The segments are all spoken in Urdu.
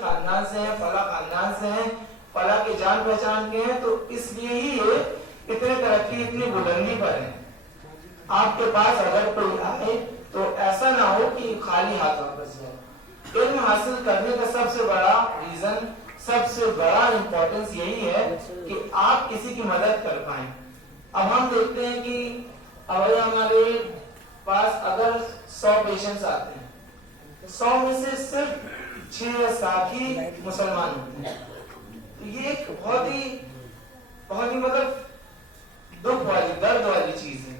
خاندان سے ہیں، فلاں خاندان سے ہیں، فلاں کی جان پہچان کے ہیں، تو اس لیے ہی یہ اتنے ترقی اتنی بلندی پر ہیں. آپ کے پاس اگر کوئی آئے تو ایسا نہ ہو کہ خالی ہاتھ واپس جائے. علم حاصل کرنے کا سب سے بڑا ریزن، سب سے بڑا امپورٹنس یہی ہے کہ آپ کسی کی مدد کر پائیں. اب ہم دیکھتے ہیں کہ اگر ہمارے پاس اگر 100 پیشنٹس آتے ہیں، 100 میں سے صرف 6 یا 7 ہی مسلمان ہوتے ہیں. یہ ایک بہت ہی مطلب دکھ والی، درد والی چیز ہے.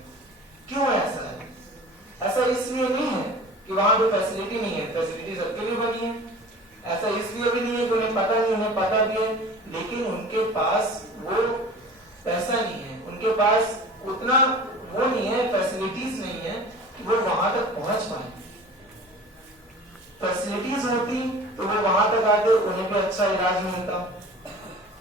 کیوں ایسا ہے؟ ایسا اس لیے نہیں ہے کہ وہاں پہ فیسلٹی نہیں ہے، فیسلٹی سب کے لیے بنی ہے. ایسا اس لیے بھی نہیں ہے کہ انہیں پتہ نہیں، انہیں پتہ بھی ہے، لیکن ان کے پاس وہ پیسہ نہیں ہے، ان کے پاس اتنا وہ نہیں ہے، فیسلٹیز نہیں ہے کہ وہ وہاں تک پہنچ پائیں. فیسلٹیز ہوتی تو وہ وہاں تک آتے، انہیں بھی اچھا علاج ملتا.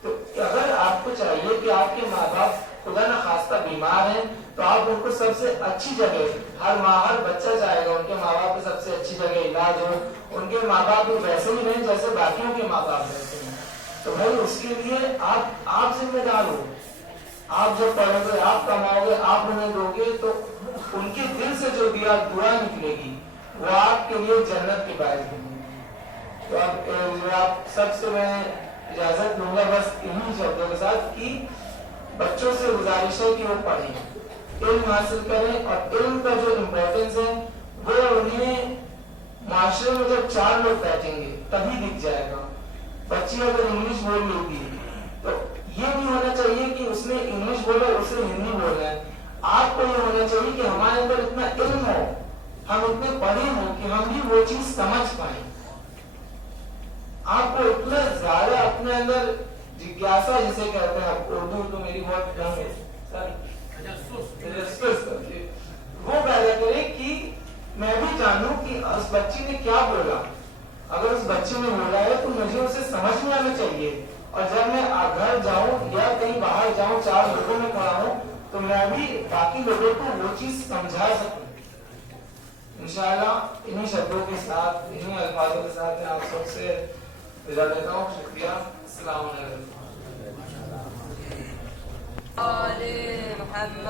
تو اگر آپ کو چاہیے کہ آپ کے ماں باپ خدا نہ خواستہ بیمار ہیں تو آپ ان کو سب سے اچھی جگہ، ہر بچہ چاہے گا ان کے ماں باپ کو سب سے اچھی جگہ علاج ہو، ان کے ماں باپ بھی ویسے ہی رہیں جیسے باقیوں کے ماں باپ رہتے ہیں. تو بھائی اس کے لیے آپ ذمہ دار ہو. آپ جب پڑھو گے، آپ کماؤ گے، آپ انہیں دو گے، تو ان کے دل سے جو دعا نکلے گی وہ آپ کے لیے جنت کے باعث بنے گی. تو اب آپ سب سے میں اجازت لوں گا بس انہی شبدوں کے ساتھ کہ بچوں سے گزارش ہے کہ وہ پڑھیں، علم حاصل کریں، اور علم کا جو امپورٹنس ہے وہ انہیں معاشرے میں جب 4 لوگ بیٹھیں گے تبھی دکھ جائے گا. بچی اگر انگلش بول لیتی تو یہ نہیں ہونا چاہیے کہ اس نے انگلش بولا اسے ہندی بولنا ہے. آپ کو یہ ہونا چاہیے کہ ہمارے اندر اتنا علم ہو، ہم اتنے پڑھے ہوں کہ ہم بھی وہ چیز سمجھ پائیں. آپ کو اتنا زیادہ اپنے اندر جگیاسا جسے کہتے ہیں، اردو تو میری بہت کم ہے سر، وہ پیدا کرے کہ میں بھی جانوں کہ اس بچی نے کیا بولا. اگر اس بچے نے بولا ہے تو مجھے اسے سمجھ میں آنا چاہیے، اور جب میں گھر جاؤں یا کہیں باہر جاؤں 4 لوگوں میں کھڑا ہوں تو میں بھی باقی لوگوں کو وہ چیز سمجھا سکوں. انشاءاللہ انہی شبدوں کے ساتھ، انہی الفاظوں کے ساتھ میں آپ سب سے رضا لیتا ہوں. شکریہ. السلام علیکم. محمد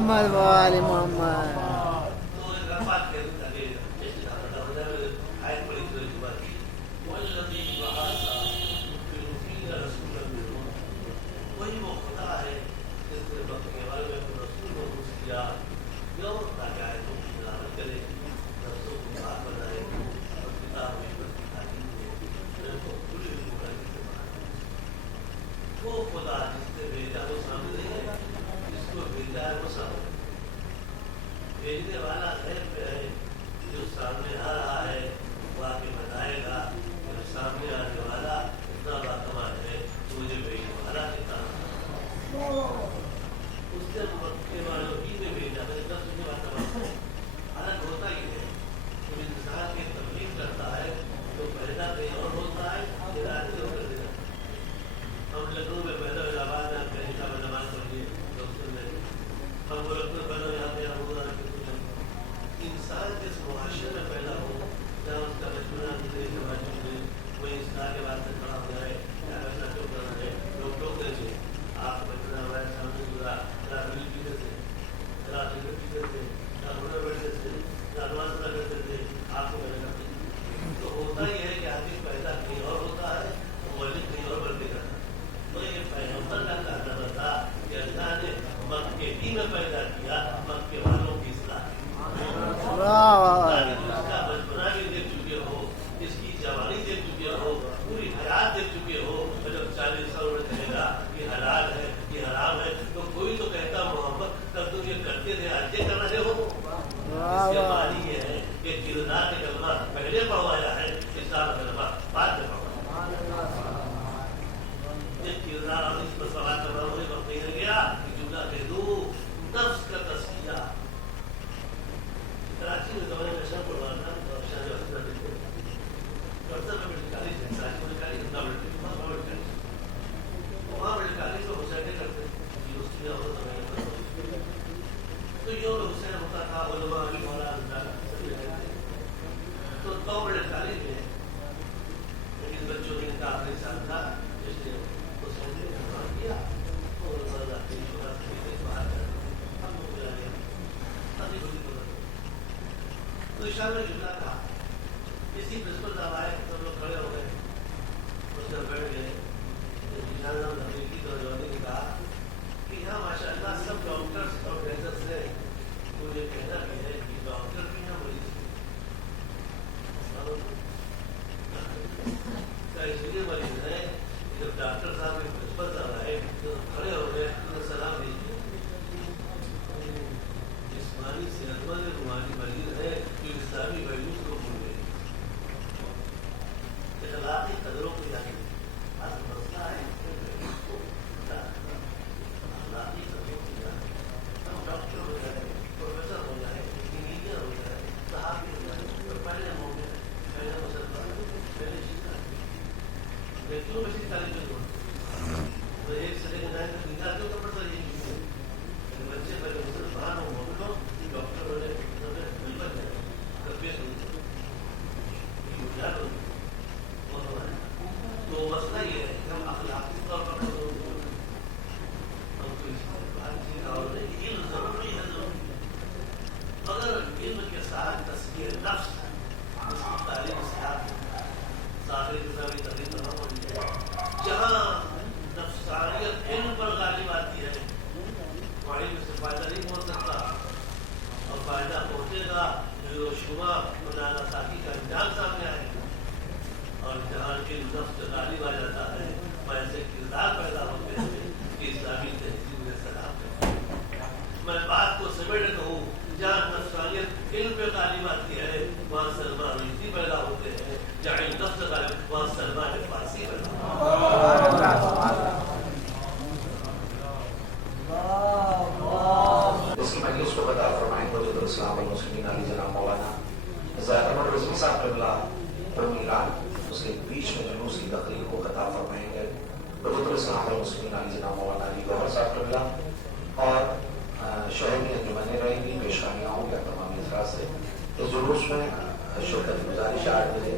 محمد وآل محمد. فائدہ نہیں پہنچ سکتا، اور فائدہ پہنچے گا جو شبہ مولانا ساقی کا انجام سامنے آئے گا، اور جہاں کے نفس غالب آ جاتا ہے ویسے کردار پیدا ہوتے ہیں کہ اسلامی تہذیب میں سلام کرتے ہیں۔ میں بات کو سمیٹ کہوں، جہاں نفسانیت علم پہ غالب آتی ہے وہاں سلمان رشدی پیدا ہوتے ہیں، جہاں نفس غالب وہاں سلمان فارسی پیدا ہوتے ہیں۔ اس کی مجلس کو بتا فرمائیں وجود الاسلام والمسلمین علی جناب مولانا زاہد احمد رضوی صاحب قبلہ ایران اس کے بیچ میں جلوس کی تقریر کو خطاب فرمائیں گے وجود الاسلام والمسلمین علی جناب مولانا علی گوہر صاحب قبلہ، اور شہر کی انجمنیں رہیں گی، پیشانیاں ہوں گے تمامی اثرات سے۔ اس جلوس میں شرکت کی گزارش 8 بجے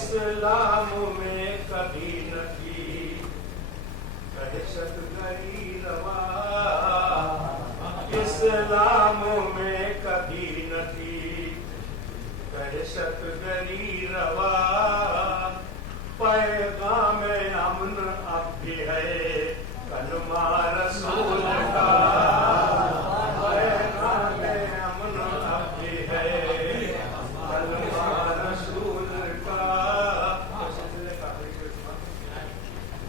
اسلام میں کبھی نہ تھی دہشت گری روا، اسلام میں کبھی نہ تھی دہشت گری روا، پیغام امن اب بھی ہے کلمہ رسول کا، پیغام امن اب بھی ہے کلمہ رسول کا،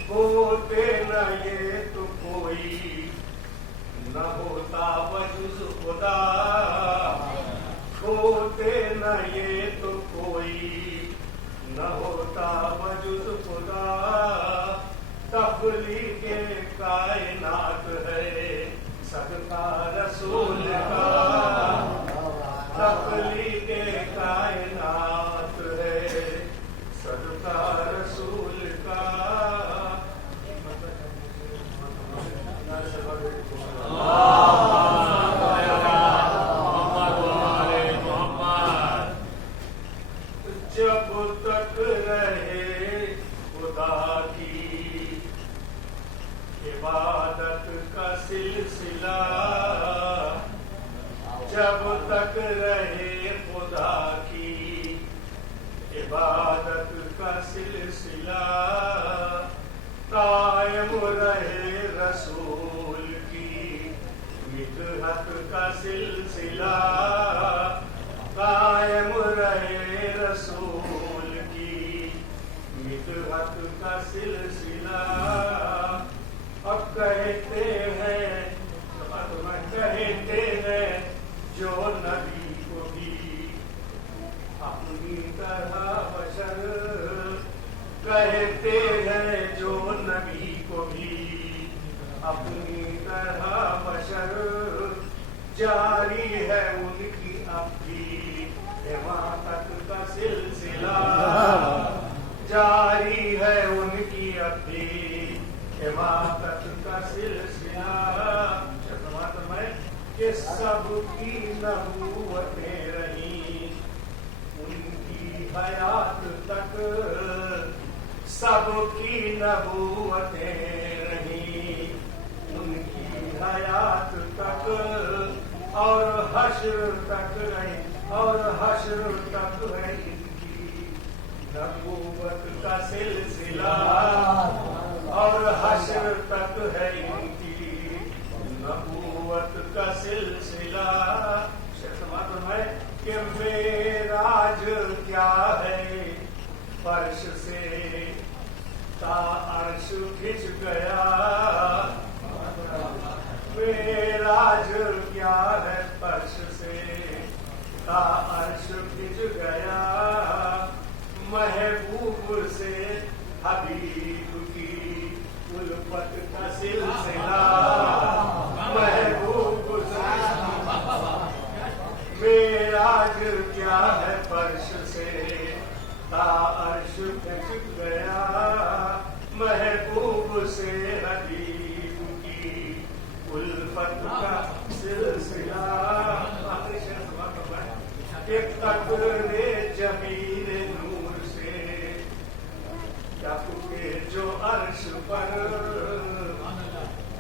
ہوتے نہ یہ تو کوئی نہ ہوتا بجز خدا، ہوتے نہ یہ تو کوئی نہ ہوتا بجز خدا، تخلیق کائنات ہے صدقہ رسول کا، تخلیق کائنات ہے صدقہ رسول کا۔ جب تک رہے خدا کی عبادت کا سلسلہ، جب تک رہے خدا کی عبادت کا سلسلہ، قائم رہے رسول کی مدحت کا سلسلہ، قائم رہے رسول کی مدحت کا سلسلہ، اب کہتے ہیں جو نبی کو بھی اپنی طرح بشر، کہتے ہیں جو نبی کو بھی اپنی طرح بشر، جاری ہے ان کی اب بھی عبادت کا سلسلہ، جاری ہے ان کی اب بھی عبادت کا سلسلہ، کہ سب کی نبوتیں رہیں ان کی حیات تک، سب کی نبوتیں رہیں ان کی حیات تک، اور حشر تک رہی، اور حشر تک ہے ان کی نبوت کا سلسلہ، اور حشر تک ہے ان کی نبوت کا سلسلہ۔ ہے کہ معراج کیا ہے فرش سے تا عرش کھچ گیا، معراج کیا ہے فرش سے تا عرش کھچ گیا، محبوب سے حبیب کی الفت کا سلسلہ، محبوب سے معراج کیا ہے فرش سے تا عرش کھچ گیا، محبوب سے حبیب کی الفت کا سلسلہ، ایک قطرے جمیل نور سے کے جو عرش پر،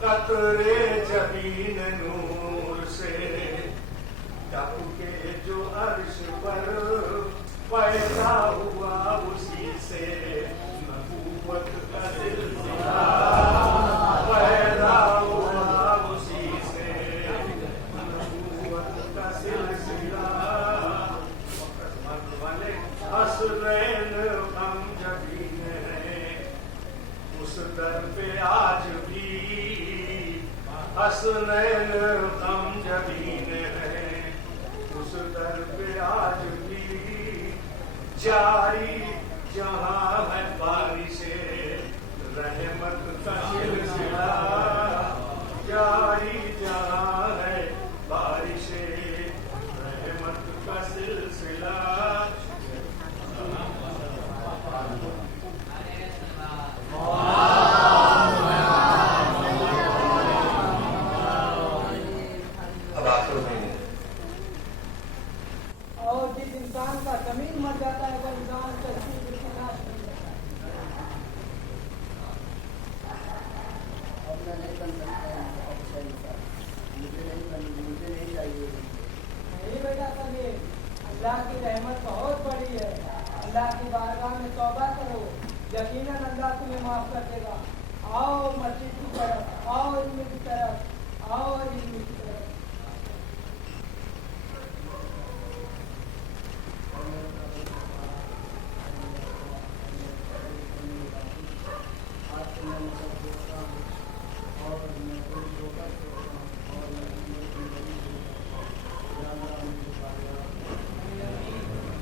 قطرے جبین نور سے کے جو عرش پر، پیدا ہوا اسی سے نبوت کا سلسلہ، پیدا ہوا اسی سے نبوت کا سلسلہ، حسنین غم جبین ہے اس در پہ آج بھی، حسنین غم جبین ہے اس در پہ آج بھی، جاری جہاں ہے بارش رحمت کا سلسلہ، جاری جہاں ہے بارش رحمت کا سلسلہ۔ اب آخر میں اور جس انسان کا زمین مر جاتا ہے وہ انسان اللہ کی رحمت بہت بڑی ہے. اللہ کی بارگاہ میں توبہ کرو, یقیناً اللہ تمہیں معاف کر دے گا. آؤ مسجد کی طرف, آؤ علم کی طرف, آؤ علم کی طرف.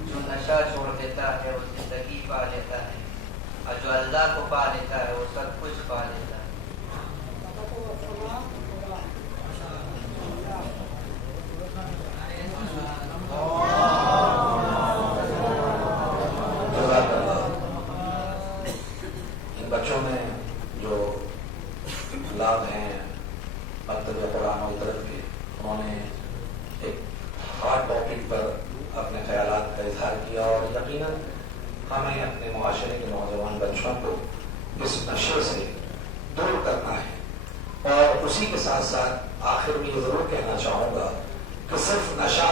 جو نشہ چھوڑ دیتا ہے وہ زندگی پا لیتا ہے, اور جو اللہ کو پا لیتا ہے وہ سب کچھ پا لیتا ہے. ان بچوں میں جو لاب ہیں مکتب قرآن و طرف کے, انہوں نے ایک ہارڈ ٹاپک پر اپنے خیالات کا اظہار کیا, اور یقیناً ہمیں اپنے معاشرے کے نوجوان بچوں کو اس نشے سے دور کرنا ہے. اور اسی کے ساتھ ساتھ آخر میں یہ ضرور کہنا چاہوں گا کہ صرف نشہ